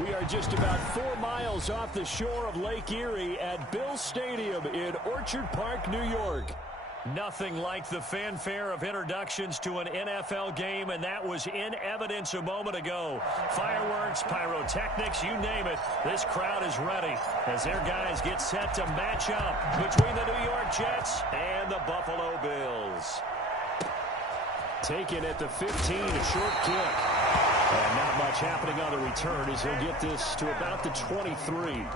We are just about 4 miles off the shore of Lake Erie at Bills Stadium in Orchard Park, New York. Nothing like the fanfare of introductions to an NFL game, and that was in evidence a moment ago. Fireworks, pyrotechnics, you name it. This crowd is ready as their guys get set to match up between the New York Jets and the Buffalo Bills. Taken at the 15, a short kick. And not much happening on the return as he'll get this to about the 23.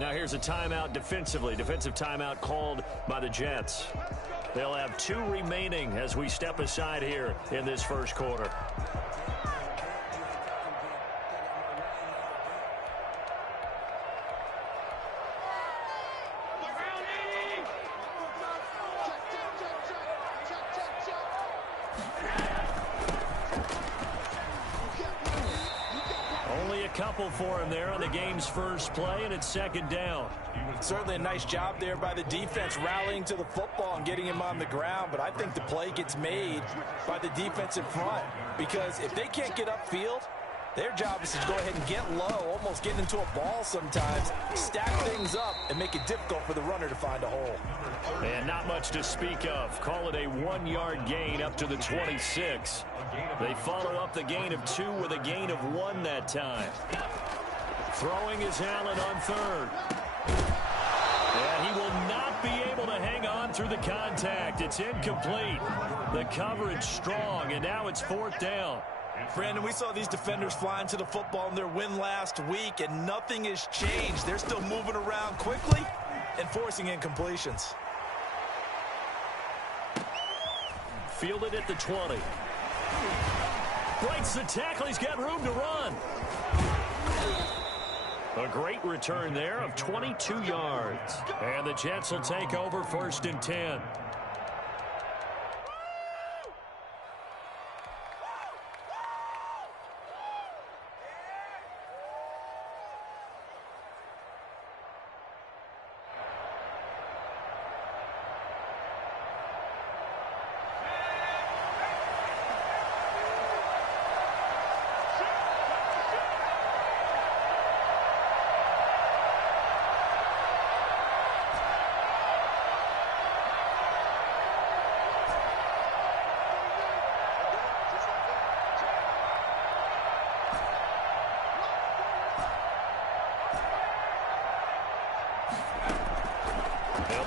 Now here's a timeout defensively. Defensive timeout called by the Jets. They'll have 2 remaining as we step aside here in this first quarter. Couple for him there on the game's first play, and it's second down. Certainly a nice job there by the defense rallying to the football and getting him on the ground, but I think the play gets made by the defense in front because if they can't get upfield, their job is to go ahead and get low, almost get into a ball sometimes, stack things up, and make it difficult for the runner to find a hole. And not much to speak of. Call it a 1-yard gain up to the 26. They follow up the gain of 2 with a gain of 1 that time. Throwing is Allen on third. And he will not be able to hang on through the contact. It's incomplete. The coverage strong, and now it's 4th down. Brandon, we saw these defenders flying to the football in their win last week, and nothing has changed. They're still moving around quickly and forcing incompletions. Fielded at the 20. Breaks the tackle. He's got room to run. A great return there of 22 yards. And the Jets will take over 1st and 10.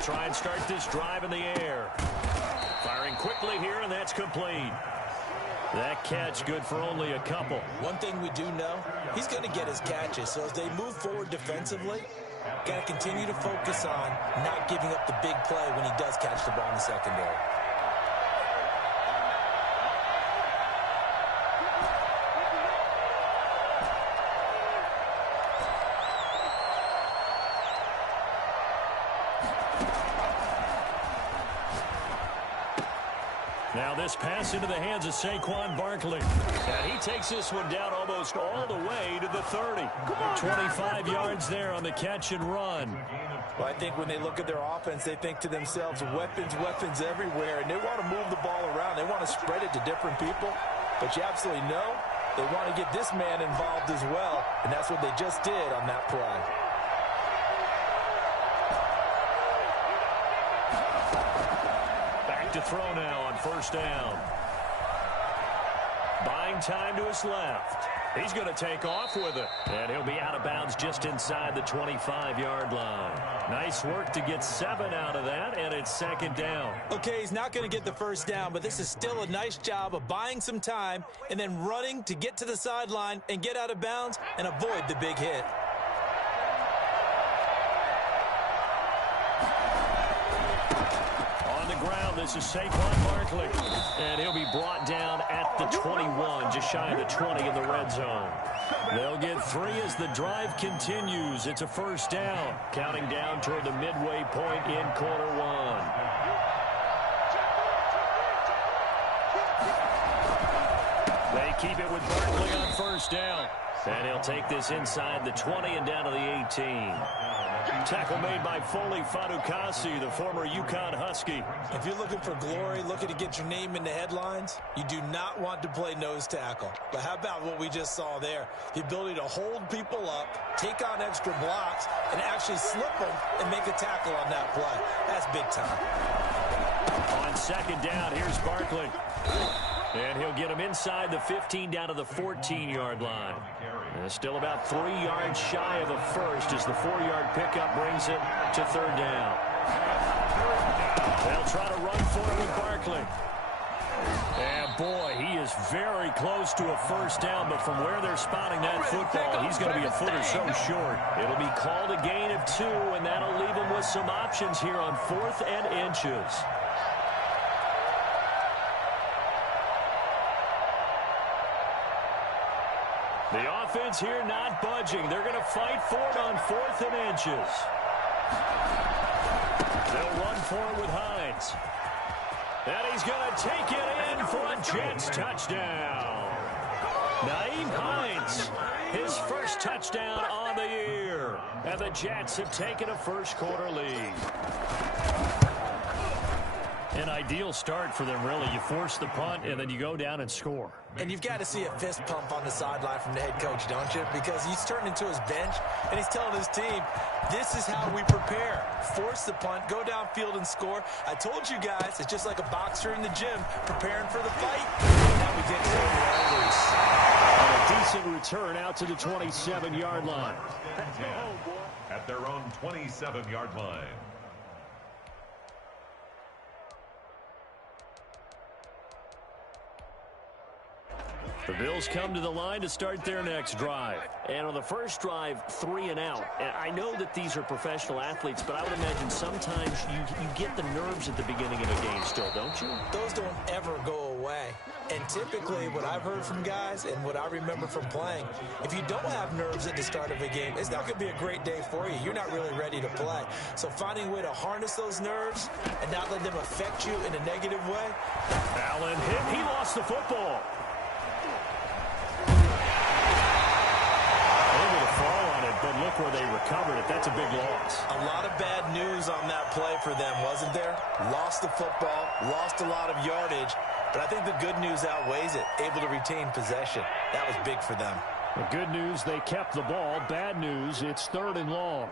Try and start this drive in the air. Firing quickly here, and that's complete. That catch good for only a couple. One thing we do know, he's going to get his catches. So as they move forward defensively, got to continue to focus on not giving up the big play when he does catch the ball in the secondary. Now this pass into the hands of Saquon Barkley. And he takes this one down almost all the way to the 30. 25 yards there on the catch and run. Well, I think when they look at their offense, they think to themselves, weapons, weapons everywhere. And they want to move the ball around. They want to spread it to different people. But you absolutely know they want to get this man involved as well. And that's what they just did on that play. To throw now on 1st down. Buying time to his left. He's going to take off with it. And he'll be out of bounds just inside the 25-yard line. Nice work to get 7 out of that, and it's 2nd down. Okay, he's not going to get the 1st down, but this is still a nice job of buying some time and then running to get to the sideline and get out of bounds and avoid the big hit. This is Saquon Barkley, and he'll be brought down at the 21, just shy of the 20 in the red zone. They'll get 3 as the drive continues. It's a 1st down, counting down toward the midway point in quarter 1. They keep it with Barkley on 1st down. And he'll take this inside the 20 and down to the 18. Tackle made by Foley Fatukasi, the former UConn Husky. If you're looking for glory, looking to get your name in the headlines, you do not want to play nose tackle. But how about what we just saw there? The ability to hold people up, take on extra blocks, and actually slip them and make a tackle on that play. That's big time. On second down, here's Barkley. And he'll get him inside the 15 down to the 14-yard line. And still about 3 yards shy of a first as the 4-yard pickup brings it to third down. They'll try to run for it with Barkley. And boy, he is very close to a first down, but from where they're spotting that football, he's going to be a foot or so short. It'll be called a gain of 2, and that'll leave him with some options here on 4th and inches. The offense here not budging. They're going to fight for it on 4th and inches. They'll run for it with Hines. And he's going to take it in for a Jets touchdown. Nyheim Hines, his first touchdown on the year. And the Jets have taken a first-quarter lead. An ideal start for them, really. You force the punt, and then you go down and score. And you've got to see a fist pump on the sideline from the head coach, don't you? Because he's turned into his bench, and he's telling his team, this is how we prepare. Force the punt, go downfield and score. I told you guys, it's just like a boxer in the gym preparing for the fight. Now we get to loose. And a decent return out to the 27-yard line. At their own 27-yard line. The Bills come to the line to start their next drive. And on the first drive, 3 and out. And I know that these are professional athletes, but I would imagine sometimes you get the nerves at the beginning of a game still, don't you? Those don't ever go away. And typically what I've heard from guys and what I remember from playing, if you don't have nerves at the start of a game, it's not going to be a great day for you. You're not really ready to play. So finding a way to harness those nerves and not let them affect you in a negative way. Allen hit. He lost the football. But look where they recovered it. That's a big loss. A lot of bad news on that play for them, wasn't there? Lost the football, lost a lot of yardage, but I think the good news outweighs it. Able to retain possession. That was big for them. The good news, they kept the ball. Bad news, it's 3rd and long.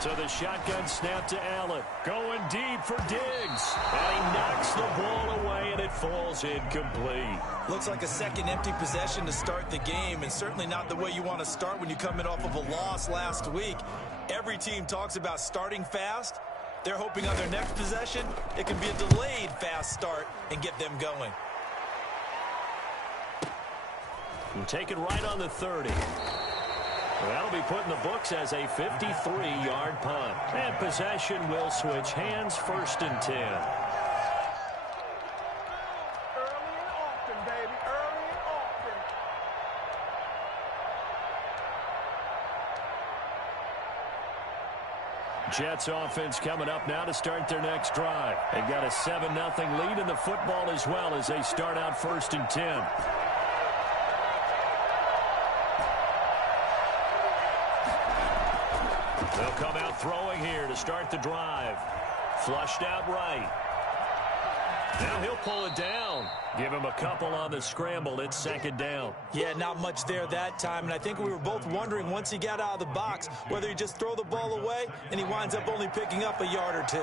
So the shotgun snap to Allen. Going deep for Diggs. And he knocks the ball away, and it falls incomplete. Looks like a second empty possession to start the game, and certainly not the way you want to start when you're coming off of a loss last week. Every team talks about starting fast. They're hoping on their next possession, it can be a delayed fast start and get them going. And take it right on the 30. That'll be put in the books as a 53-yard punt. And possession will switch hands, 1st and 10. Early and often, baby. Early and often. Jets offense coming up now to start their next drive. They've got a 7-0 lead in the football as well as they start out 1st and 10. They'll come out throwing here to start the drive. Flushed out right. Now he'll pull it down. Give him a couple on the scramble. It's 2nd down. Yeah, not much there that time. And I think we were both wondering once he got out of the box whether he just throw the ball away and he winds up only picking up a yard or 2.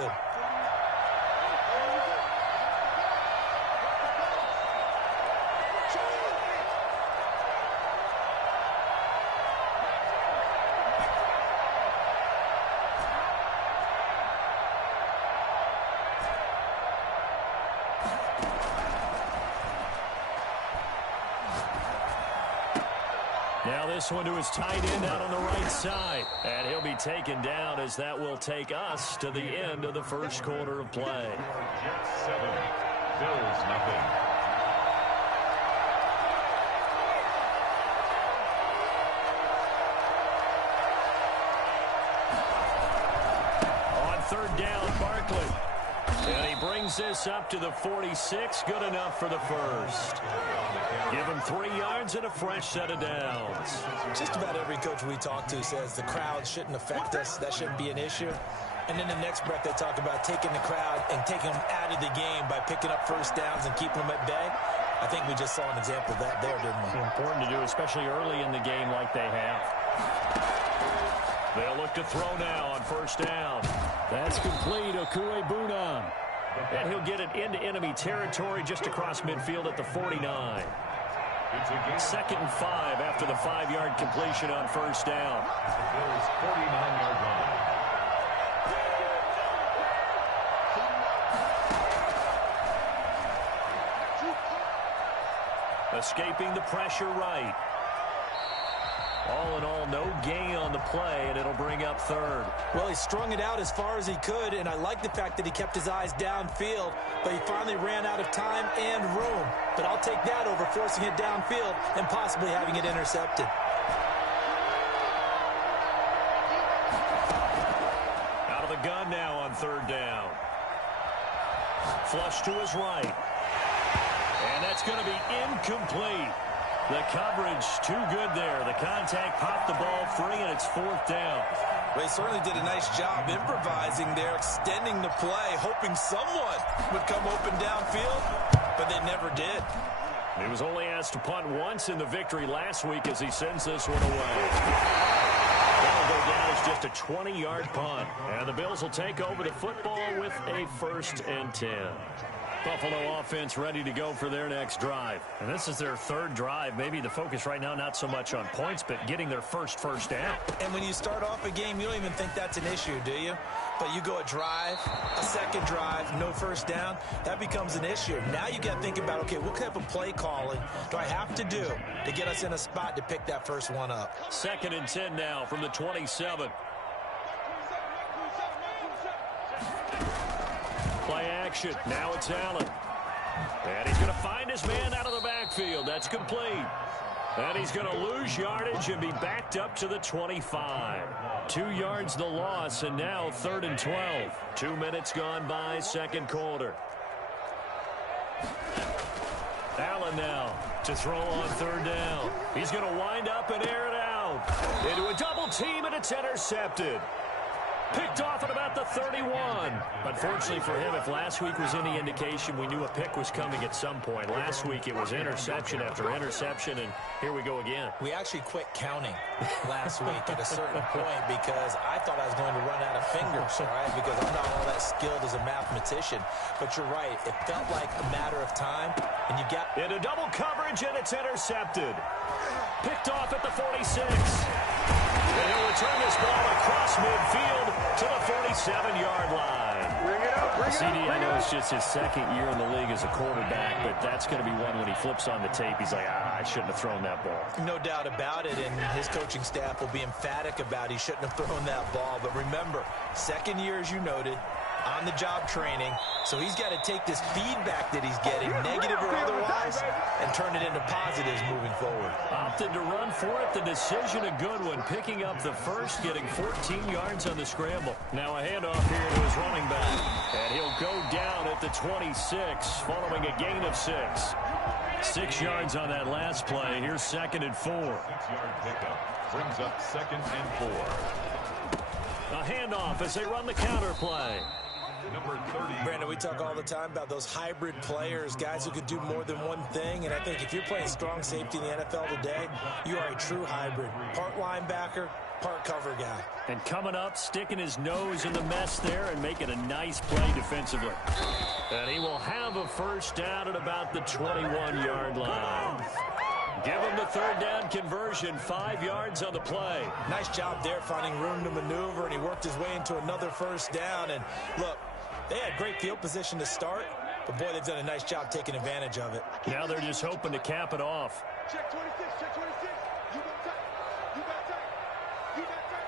Now this one to his tight end out on the right side. And he'll be taken down as that will take us to the end of the first quarter of play. Jets 7, Bills 0. On 3rd down, Barkley. And he brings brings this up to the 46. Good enough for the first. Give him 3 yards and a fresh set of downs. Just about every coach we talk to says the crowd shouldn't affect us. That shouldn't be an issue. And then the next breath they talk about taking the crowd and taking them out of the game by picking up first downs and keeping them at bay. I think we just saw an example of that there, didn't we? Important to do, especially early in the game like they have. They'll look to throw now on first down. That's complete. Okuegbunam. And he'll get it into enemy territory just across midfield at the 49. Second and 5 after the 5-yard completion on first down. The Bills' 49-yard line. Escaping the pressure right. All in all, no gain on the play, and it'll bring up third. Well, he strung it out as far as he could, and I like the fact that he kept his eyes downfield, but he finally ran out of time and room. But I'll take that over forcing it downfield and possibly having it intercepted. Out of the gun now on third down. Flush to his right. And that's going to be incomplete. The coverage too good there. The contact popped the ball free, and it's fourth down. Well, he certainly did a nice job improvising there, extending the play, hoping someone would come open downfield, but they never did. He was only asked to punt once in the victory last week as he sends this one away. That'll go down as just a 20-yard punt. And the Bills will take over the football with a 1st and 10. Buffalo offense ready to go for their next drive. And this is their third drive. Maybe the focus right now not so much on points, but getting their first down. And when you start off a game, you don't even think that's an issue, do you? But you go a drive, a second drive, no first down, that becomes an issue. Now you got to think about, okay, what type of play calling do I have to do to get us in a spot to pick that first one up? 2nd and 10 now from the 27. Play action. Now it's Allen. And he's going to find his man out of the backfield. That's complete. And he's going to lose yardage and be backed up to the 25. 2 yards the loss, and now 3rd and 12. 2 minutes gone by, second quarter. Allen now to throw on third down. He's going to wind up and air it out. Into a double team, and it's intercepted. Picked off at about the 31. Unfortunately for him, if last week was any indication, we knew a pick was coming at some point. Last week it was interception after interception, and here we go again. We actually quit counting last week at a certain point because I thought I was going to run out of fingers, all right, because I'm not all that skilled as a mathematician. But you're right. It felt like a matter of time, and you got... Into double coverage, and it's intercepted. Picked off at the 46. And he'll return this ball across midfield to the 47-yard line. Bring it up, CD, I know it's just his second year in the league as a quarterback, but that's going to be one when he flips on the tape. He's like, I shouldn't have thrown that ball. No doubt about it, and his coaching staff will be emphatic about he shouldn't have thrown that ball. But remember, second year, as you noted, on-the-job training, so he's got to take this feedback that he's getting, negative or otherwise, and turn it into positives moving forward. Opted to run for it. The decision a good one, picking up the first, getting 14 yards on the scramble. Now a handoff here to his running back, and he'll go down at the 26 following a gain of 6. 6 yards on that last play. Here's 2nd and 4. 6-yard pickup brings up 2nd and 4. A handoff as they run the counter play. Number 30. Brandon, we talk all the time about those hybrid players, guys who could do more than one thing, and I think if you're playing strong safety in the NFL today, you are a true hybrid. Part linebacker, part cover guy. And coming up, sticking his nose in the mess there and making a nice play defensively. And he will have a first down at about the 21-yard line. Give him the 3rd down conversion, 5 yards on the play. Nice job there finding room to maneuver, and he worked his way into another first down. And look, they had great field position to start, but boy, they've done a nice job taking advantage of it. Now they're just hoping to cap it off. Check 26, check 26. You got tight. You got tight. You got tight.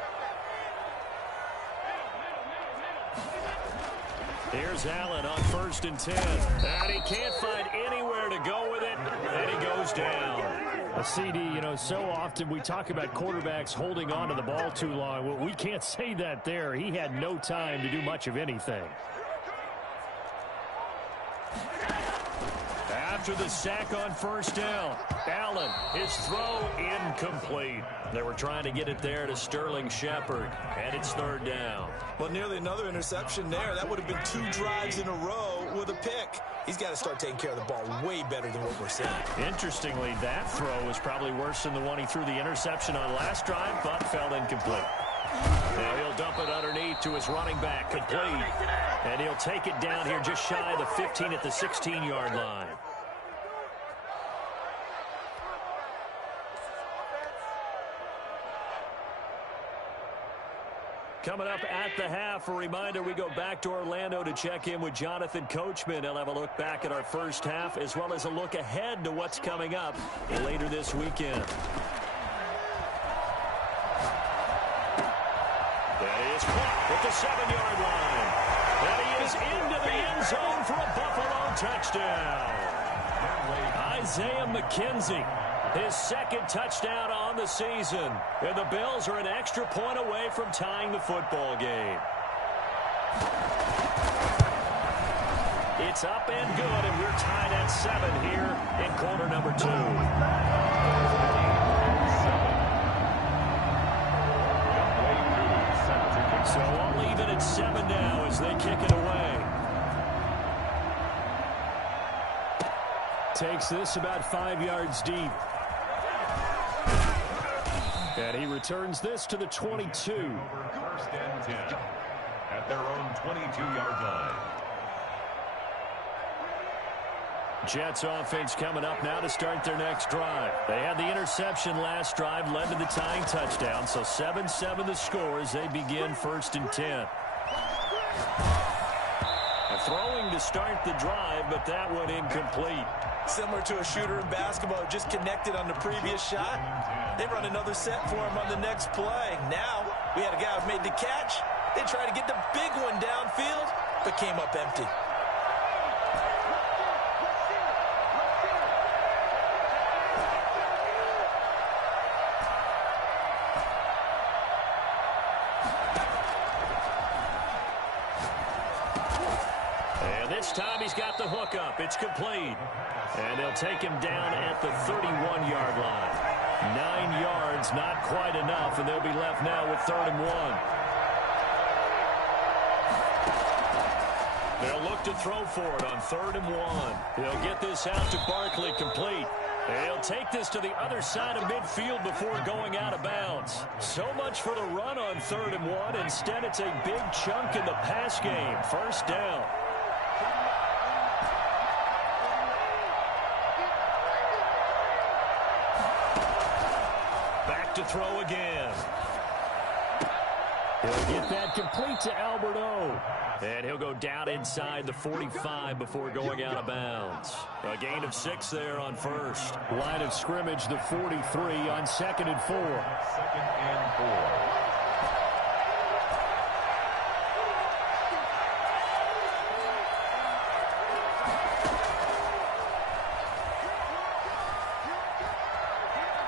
Here's Allen on 1st and 10. And he can't find anywhere to go with it, and he goes down. A CD, you know, so often we talk about quarterbacks holding on to the ball too long. Well, we can't say that there. He had no time to do much of anything. after the sack on first down. Allen, his throw incomplete. They were trying to get it there to Sterling Shepard, and it's third down. Well, nearly another interception there. That would have been 2 drives in a row with a pick. He's got to start taking care of the ball way better than what we're seeing. Interestingly, that throw was probably worse than the one he threw the interception on last drive, but fell incomplete. Now he'll dump it underneath to his running back, complete. And he'll take it down here just shy of the 15 at the 16-yard line. Coming up at the half, a reminder, we go back to Orlando to check in with Jonathan Coachman. He'll have a look back at our first half as well as a look ahead to what's coming up later this weekend. That is caught at the 7-yard line. And he is into the end zone for a Buffalo touchdown. Isaiah McKenzie, his second touchdown on the season. And the Bills are an extra point away from tying the football game. It's up and good, and we're tied at 7 here in quarter number 2. So all even at 7 now as they kick it away. Takes this about 5 yards deep. And he returns this to the 22. First and 10 at their own 22-yard line. Jets offense coming up now to start their next drive. They had the interception last drive, led to the tying touchdown. So 7-7 the score as they begin first and 10. Throwing to start the drive, but that one incomplete. Similar to a shooter in basketball, just connected on the previous shot. They run another set for him on the next play. Now, we had a guy who made the catch. They tried to get the big one downfield, but came up empty. This time he's got the hook up. It's complete. And they'll take him down at the 31-yard line. 9 yards, not quite enough, and they'll be left now with 3rd and 1. They'll look to throw for it on 3rd and 1. They'll get this out to Barkley, complete. He'll take this to the other side of midfield before going out of bounds. So much for the run on 3rd and 1. Instead, it's a big chunk in the pass game. First down. To throw again. He'll get that complete to Albert O. And he'll go down inside the 45 before going out of bounds. A gain of 6 there on first. Line of scrimmage, the 43 on 2nd and 4. 2nd and 4.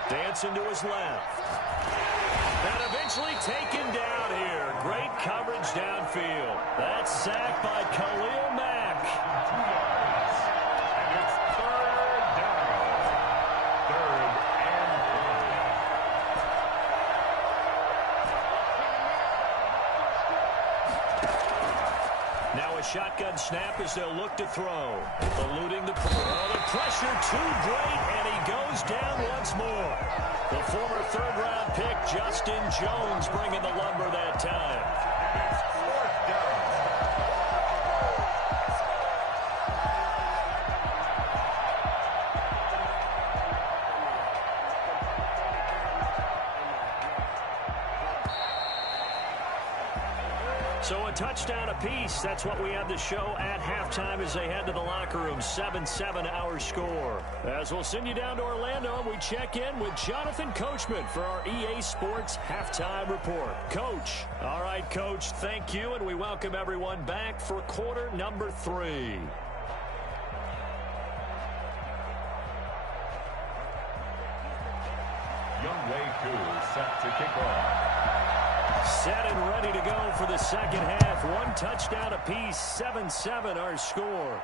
Dancing to his left. And eventually taken down here. Great coverage downfield. That's sacked by Khalil Mack. 2 yards. And it's 3rd down. 3rd and 5. Now a shotgun snap as they'll look to throw. Eluding the pressure too great, and he goes down once more. The former 3rd-round pick, Justin Jones, bringing the lumber that time. It's 4th down. So a touchdown apiece. That's what we had to show at halftime as they head to the locker room. 7-7 our score. As we'll send you down to Orlando, we check in with Jonathan Coachman for our EA Sports Halftime Report. Coach. All right, Coach, thank you, and we welcome everyone back for quarter number 3. Younghoe Koo set to kick off. Set and ready to go for the second half. 1 touchdown apiece, 7-7 our score.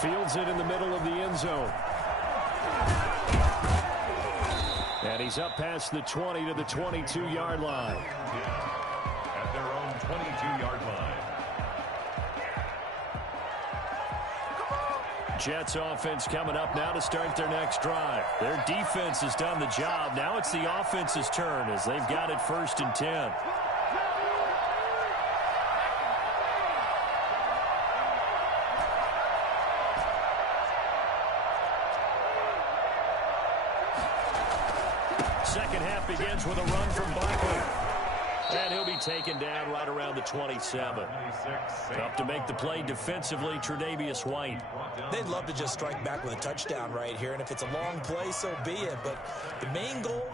Fields it in the middle of the end zone. And he's up past the 20 to the 22-yard line. At their own 22-yard line. Jets offense coming up now to start their next drive. Their defense has done the job. Now it's the offense's turn as they've got it 1st and 10. Second half begins with a run from Barkley. And he'll be taken down right around the 27. Up to make the play defensively, Tre'Davious White. They'd love to just strike back with a touchdown right here, and if it's a long play, so be it. But the main goal,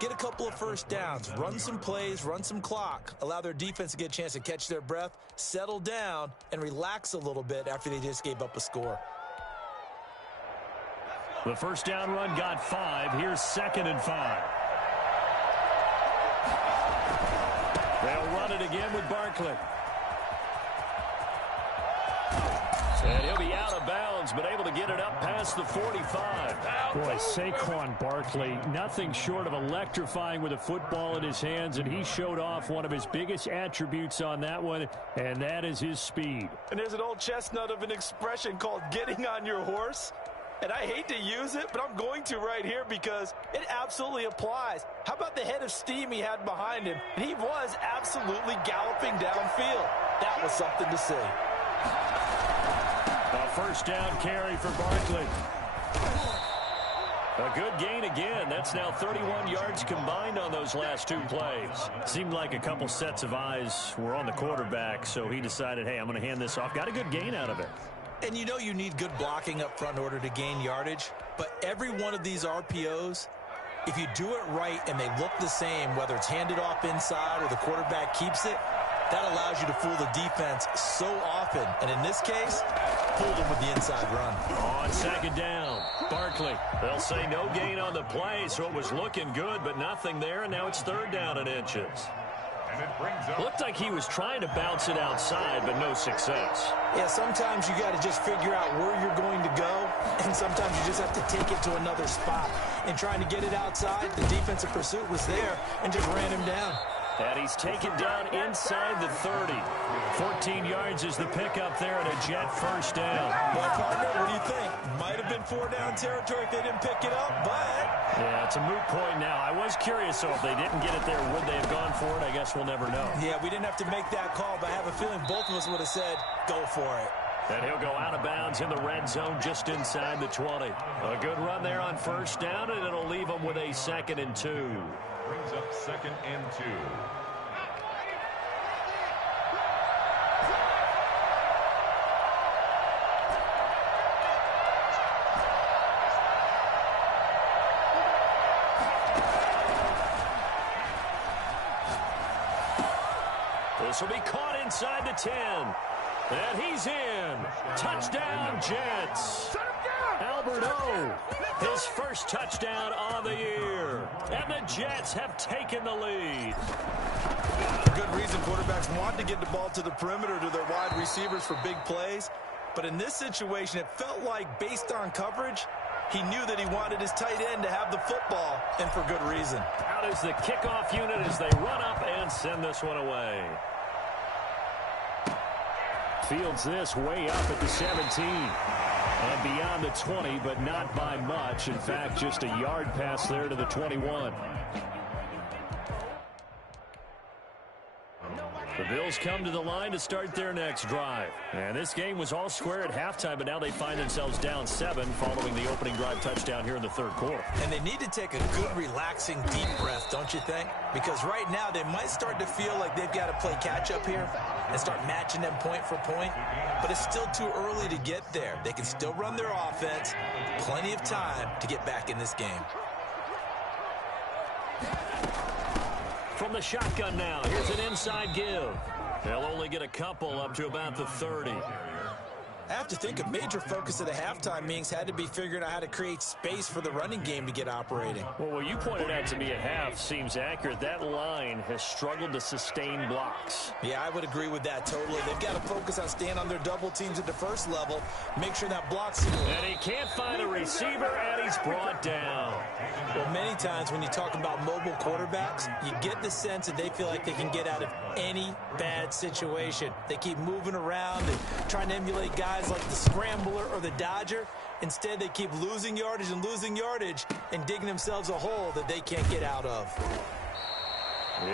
get a couple of first downs, run some plays, run some clock, allow their defense to get a chance to catch their breath, settle down, and relax a little bit after they just gave up a score. The first down run got 5. Here's 2nd and 5. They'll run it again with Barkley. And he'll be out of bounds, but able to get it up past the 45. Boy, Saquon Barkley, nothing short of electrifying with a football in his hands, and he showed off one of his biggest attributes on that one, and that is his speed. And there's an old chestnut of an expression called getting on your horse. And I hate to use it, but I'm going to right here because it absolutely applies. How about the head of steam he had behind him? He was absolutely galloping downfield. That was something to see. A first down carry for Barkley. A good gain again. That's now 31 yards combined on those last 2 plays. Seemed like a couple sets of eyes were on the quarterback, so he decided, hey, I'm going to hand this off. Got a good gain out of it. And you know you need good blocking up front in order to gain yardage. But every one of these RPOs, if you do it right and they look the same, whether it's handed off inside or the quarterback keeps it, that allows you to fool the defense so often. And in this case, fooled them with the inside run. On 2nd down, Barkley. They'll say no gain on the play, so it was looking good, but nothing there, and now it's 3rd down and inches. And it brings up. Looked like he was trying to bounce it outside, but no success. Yeah, sometimes you got to just figure out where you're going to go, and sometimes you just have to take it to another spot. And trying to get it outside, the defensive pursuit was there and just ran him down. And he's taken down inside the 30. 14 yards is the pickup there and a Jet first down. Well, partner, what do you think? Might have been 4-down territory if they didn't pick it up, but... Yeah, it's a moot point now. I was curious, so if they didn't get it there, would they have gone for it? I guess we'll never know. Yeah, we didn't have to make that call, but I have a feeling both of us would have said, go for it. And he'll go out of bounds in the red zone just inside the 20. A good run there on first down, and it'll leave them with a 2nd and 2. Brings up 2nd and 2. This will be caught inside the 10. And he's in. Touchdown, Jets. Albert O, his first touchdown on the year. And the Jets have taken the lead. For good reason, quarterbacks want to get the ball to the perimeter to their wide receivers for big plays. But in this situation, it felt like, based on coverage, he knew that he wanted his tight end to have the football, and for good reason. Out is the kickoff unit as they run up and send this one away. Fields this way up at the 17. And beyond the 20, but not by much. In fact, just a yard pass there to the 21. The Bills come to the line to start their next drive. And this game was all square at halftime, but now they find themselves down 7 following the opening drive touchdown here in the 3rd quarter. And they need to take a good, relaxing, deep breath, don't you think? Because right now they might start to feel like they've got to play catch-up here and start matching them point for point. But it's still too early to get there. They can still run their offense. Plenty of time to get back in this game. From the shotgun now, here's an inside give. They'll only get a couple up to about the 30. I have to think a major focus of the halftime meetings had to be figuring out how to create space for the running game to get operating. Well, what you pointed out to me at half seems accurate. That line has struggled to sustain blocks. Yeah, I would agree with that totally. They've got to focus on staying on their double teams at the first level, make sure that block's... And he can't find a receiver, and he's brought down. Well, many times when you talk about mobile quarterbacks, you get the sense that they feel like they can get out of any bad situation. They keep moving around and trying to emulate guys like the Scrambler or the Dodger. Instead, they keep losing yardage and digging themselves a hole that they can't get out of.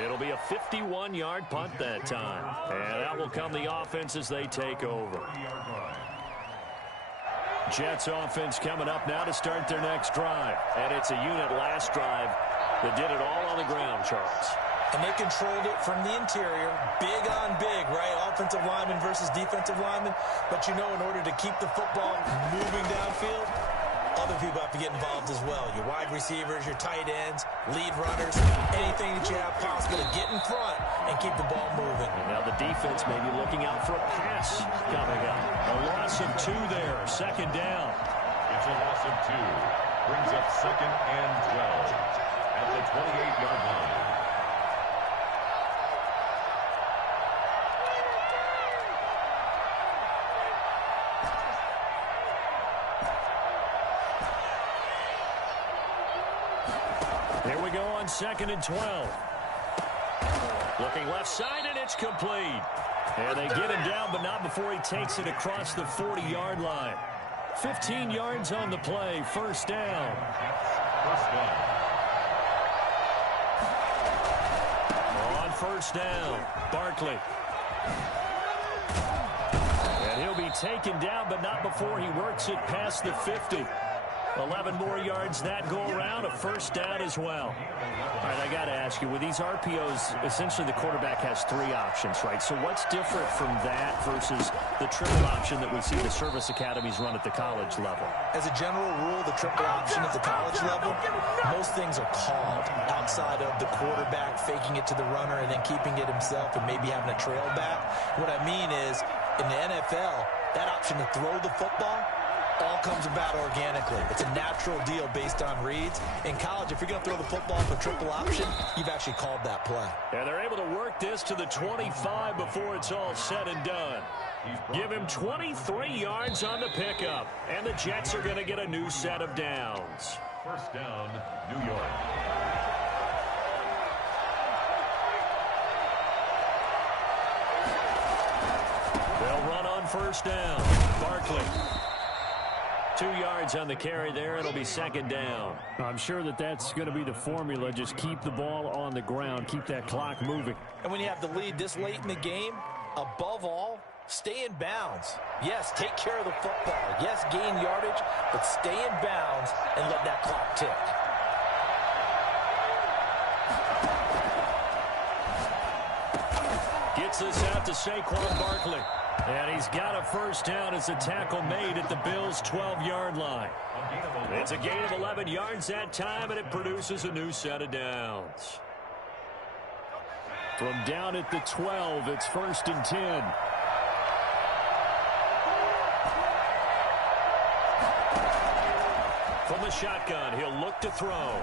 It'll be a 51-yard punt that time. And that will come the offense as they take over. Jets offense coming up now to start their next drive. And it's a unit last drive that did it all on the ground, Charles. And they controlled it from the interior, big on big, right? Offensive lineman versus defensive lineman. But you know, in order to keep the football moving downfield, other people have to get involved as well. Your wide receivers, your tight ends, lead runners, anything that you have possible to get in front and keep the ball moving. And now the defense may be looking out for a pass coming up. A loss of 2 there, second down. It's a loss of 2. Brings up second and 12 at the 28-yard line. Here we go on second and 12. Looking left side, and it's complete. And they get him down, but not before he takes it across the 40-yard line. 15 yards on the play, first down. First down. On first down, Barkley. And he'll be taken down, but not before he works it past the 50. 11 more yards that go around, a first down as well. All right, I got to ask you, with these RPOs, essentially the quarterback has 3 options, right? So what's different from that versus the triple option that we see the service academies run at the college level? As a general rule, the triple option at the college level, most things are called outside of the quarterback faking it to the runner and then keeping it himself and maybe having a trail back. What I mean is, in the NFL, that option to throw the football all comes about organically. It's a natural deal based on reads. In college, if you're going to throw the football off a triple option, you've actually called that play. And they're able to work this to the 25 before it's all said and done. Give him 23 yards on the pickup, and the Jets are going to get a new set of downs. First down, New York. They'll run on first down. Barkley. 2 yards on the carry there. It'll be second down. I'm sure that's going to be the formula. Just keep the ball on the ground. Keep that clock moving. And when you have the lead this late in the game, above all, stay in bounds. Yes, take care of the football. Yes, gain yardage, but stay in bounds and let that clock tick. Gets this out to Saquon Barkley. And he's got a first down as a tackle made at the Bills' 12-yard line. It's a gain of 11 yards that time, and it produces a new set of downs. From down at the 12, it's first and 10. From the shotgun, he'll look to throw.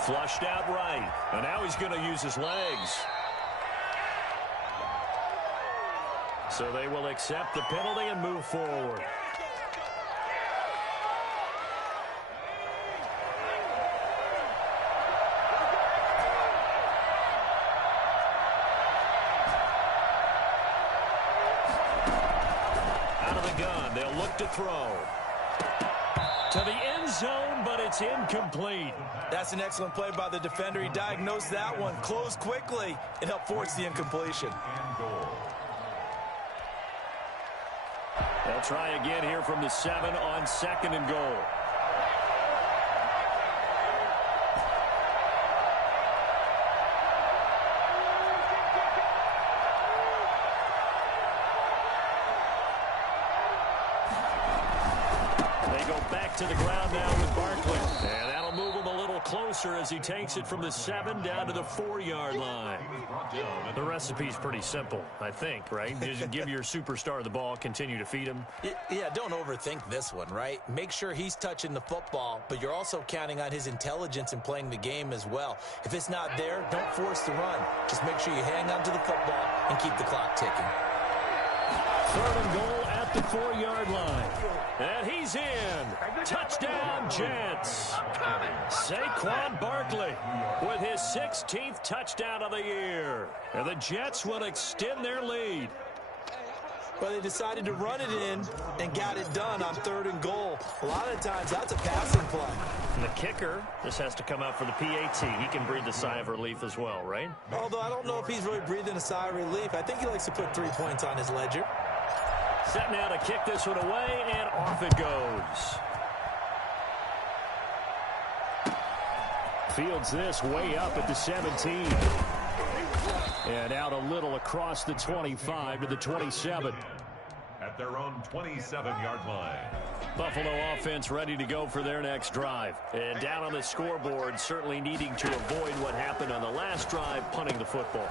Flushed out right. And now he's going to use his legs. So they will accept the penalty and move forward. Out of the gun, they'll look to throw. To the end zone, but it's incomplete. That's an excellent play by the defender. He diagnosed that one, closed quickly, and helped force the incompletion. They'll try again here from the 7 on second and goal. They go back to the ground now with Barkley. And that'll move them a little closer as he takes it from the 7 down to the 4-yard line. The recipe's pretty simple, I think, right? Just give your superstar the ball, continue to feed him. Yeah, don't overthink this one, right? Make sure he's touching the football, but you're also counting on his intelligence in playing the game as well. If it's not there, don't force the run. Just make sure you hang on to the football and keep the clock ticking. 3rd and goal at the 4-yard line. And he's in. Touchdown, Jets. Saquon Barkley with his 16th touchdown of the year. And the Jets will extend their lead. Well, they decided to run it in and got it done on 3rd and goal. A lot of times, that's a passing play. And the kicker, this has to come out for the PAT. He can breathe a sigh of relief as well, right? Although I don't know if he's really breathing a sigh of relief. I think he likes to put 3 points on his ledger. Set now to kick this one away, and off it goes. Fields this way up at the 17. And out a little across the 25 to the 27. At their own 27-yard line. Buffalo offense ready to go for their next drive. And down on the scoreboard, certainly needing to avoid what happened on the last drive, punting the football.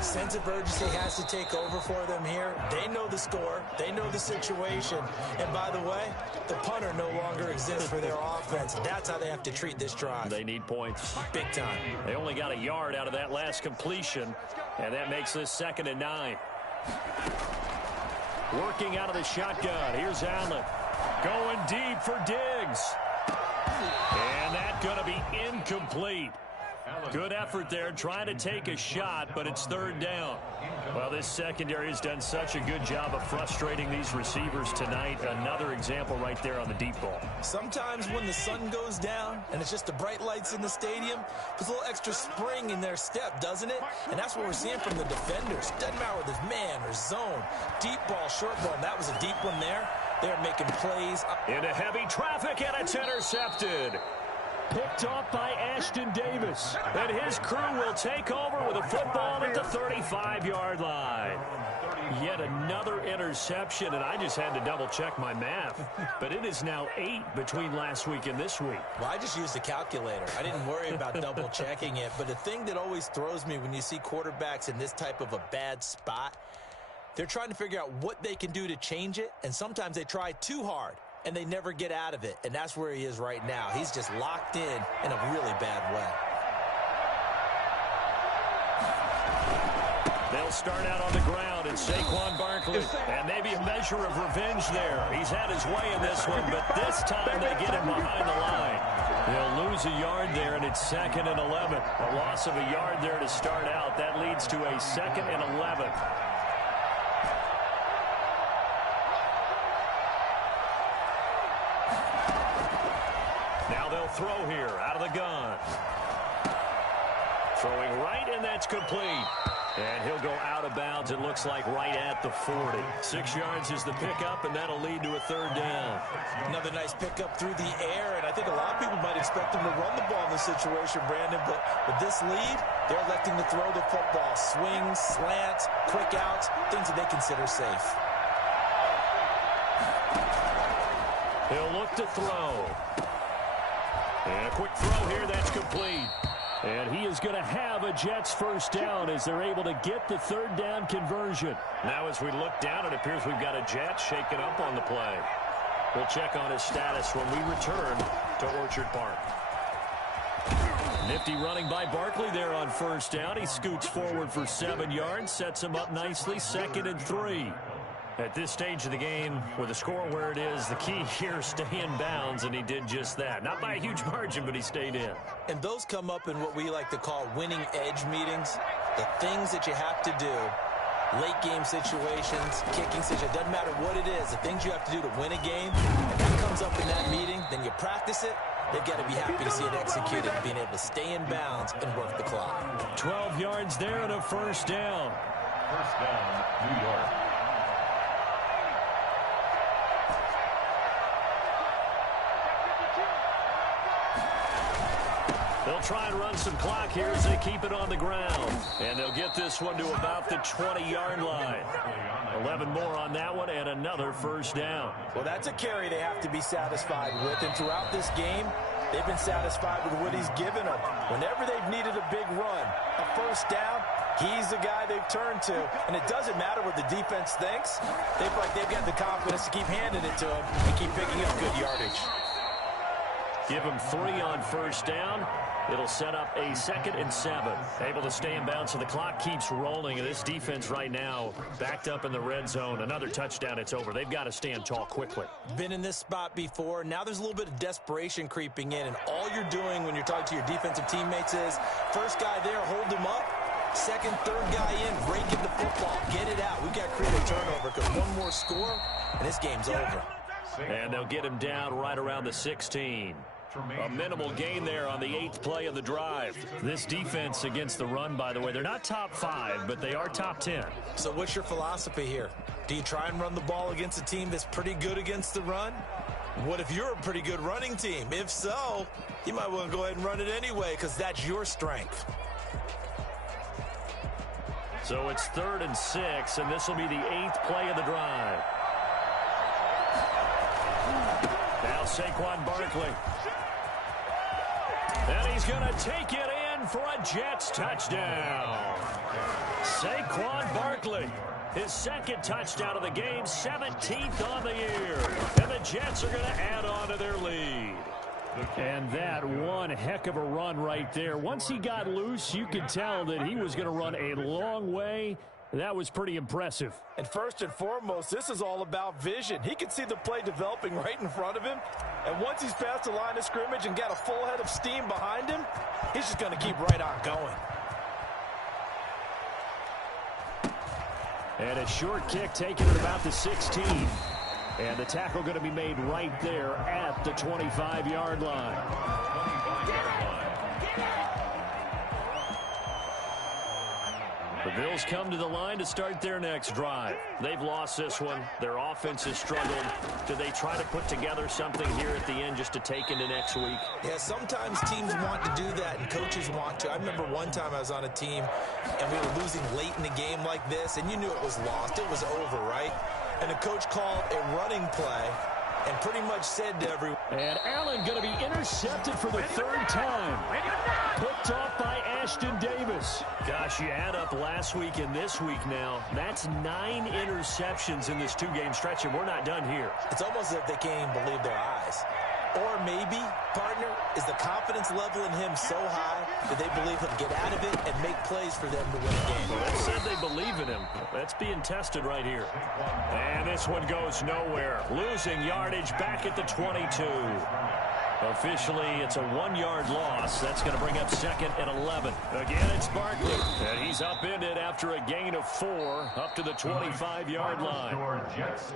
Sense of urgency has to take over for them here. They know the score. They know the situation. And by the way, the punter no longer exists for their offense. That's how they have to treat this drive. They need points. Big time. They only got a yard out of that last completion, and that makes this 2nd and 9. Working out of the shotgun. Here's Allen. Going deep for Diggs. And that's going to be incomplete. Good effort there, trying to take a shot, but it's 3rd down. Well, this secondary has done such a good job of frustrating these receivers tonight. Another example right there on the deep ball. Sometimes when the sun goes down and it's just the bright lights in the stadium, puts a little extra spring in their step, doesn't it? And that's what we're seeing from the defenders. Doesn't matter whether it's man or zone. Deep ball, short ball, and that was a deep one there. They're making plays. Into heavy traffic, and it's intercepted. Picked off by Ashton Davis. And his crew will take over with a football at the 35-yard line. Yet another interception, and I just had to double-check my math. But it is now 8 between last week and this week. Well, I just used a calculator. I didn't worry about double-checking it. But the thing that always throws me when you see quarterbacks in this type of a bad spot, they're trying to figure out what they can do to change it, and sometimes they try too hard. And they never get out of it. And that's where he is right now. He's just locked in a really bad way. They'll start out on the ground, and Saquon Barkley. And maybe a measure of revenge there. He's had his way in this one, but this time they get him behind the line. They'll lose a yard there, and it's 2nd and 11. A loss of a yard there to start out. That leads to a 2nd and 11. Now they'll throw here out of the gun. Throwing right, and that's complete. And he'll go out of bounds, it looks like, right at the 40. 6 yards is the pickup, and that'll lead to a 3rd down. Another nice pickup through the air, and I think a lot of people might expect him to run the ball in this situation, Brandon, but with this lead, they're electing to throw the football. Swings, slants, quick outs, things that they consider safe. He'll look to throw. And a quick throw here, that's complete. And he is going to have a Jets 1st down as they're able to get the 3rd down conversion. Now as we look down, it appears we've got a Jet shaken up on the play. We'll check on his status when we return to Orchard Park. Nifty running by Barkley there on 1st down. He scoots forward for 7 yards, sets him up nicely, 2nd and 3. At this stage of the game, with the score where it is, the key here is stay in bounds, and he did just that. Not by a huge margin, but he stayed in. And those come up in what we like to call winning edge meetings. The things that you have to do, late game situations, kicking situations, doesn't matter what it is, the things you have to do to win a game, and that comes up in that meeting, then you practice it, they've got to be happy to see it executed, being able to stay in bounds and work the clock. 12 yards there and a 1st down. 1st down, New York. They'll try and run some clock here as they keep it on the ground. And they'll get this one to about the 20-yard line. 11 more on that one and another 1st down. Well, that's a carry they have to be satisfied with. And throughout this game, They've been satisfied with what he's given them. Whenever they've needed a big run, a first down, he's the guy they've turned to. And it doesn't matter what the defense thinks. They feel like they've got the confidence to keep handing it to him and keep picking up good yardage. Give him 3 on first down. It'll set up a 2nd and 7. Able to stay in bounds, so the clock keeps rolling. And this defense right now backed up in the red zone. Another touchdown, it's over. They've got to stand tall quickly. Been in this spot before. Now there's a little bit of desperation creeping in. And all you're doing when you're talking to your defensive teammates is, first guy there, hold him up. Second, third guy in, rake in the football. Get it out. We've got to create a turnover because one more score, and this game's over. And they'll get him down right around the 16. A minimal gain there on the 8th play of the drive. This defense against the run, by the way, they're not top 5, but they are top 10. So what's your philosophy here? Do you try and run the ball against a team that's pretty good against the run? What if you're a pretty good running team? If so, you might want to go ahead and run it anyway because that's your strength. So it's 3rd and 6, and this will be the 8th play of the drive. Now Saquon Barkley. And he's going to take it in for a Jets touchdown. Saquon Barkley, his 2nd touchdown of the game, 17th on the year. And the Jets are going to add on to their lead. And that one heck of a run right there. Once he got loose, you could tell that he was going to run a long way. That was pretty impressive. And first and foremost, this is all about vision. He can see the play developing right in front of him. And once he's past the line of scrimmage and got a full head of steam behind him, he's just going to keep right on going. And a short kick taken at about the 16. And the tackle going to be made right there at the 25-yard line. The Bills come to the line to start their next drive. They've lost this one. Their offense has struggled. Do they try to put together something here at the end just to take into next week? Yeah, sometimes teams want to do that and coaches want to. I remember one time I was on a team and we were losing late in the game like this, and you knew it was lost. It was over, right? And the coach called a running play and pretty much said to everyone. And Allen going to be intercepted for the 3rd time. Picked off by Ashton Davis. Gosh, you add up last week and this week now. That's 9 interceptions in this 2-game stretch, and we're not done here. It's almost as if they can't even believe their eyes. Or maybe, partner, is the confidence level in him so high that they believe he'll get out of it and make plays for them to win a game. Well, they said they believe in him. That's being tested right here. And this one goes nowhere. Losing yardage back at the 22. Officially, it's a 1-yard loss. That's going to bring up 2nd and 11. Again, it's Barkley. And he's upended after a gain of 4 up to the 25-yard line.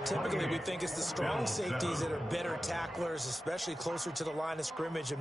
Typically, we think it's the strong safeties that are better tacklers, especially closer to the line of scrimmage.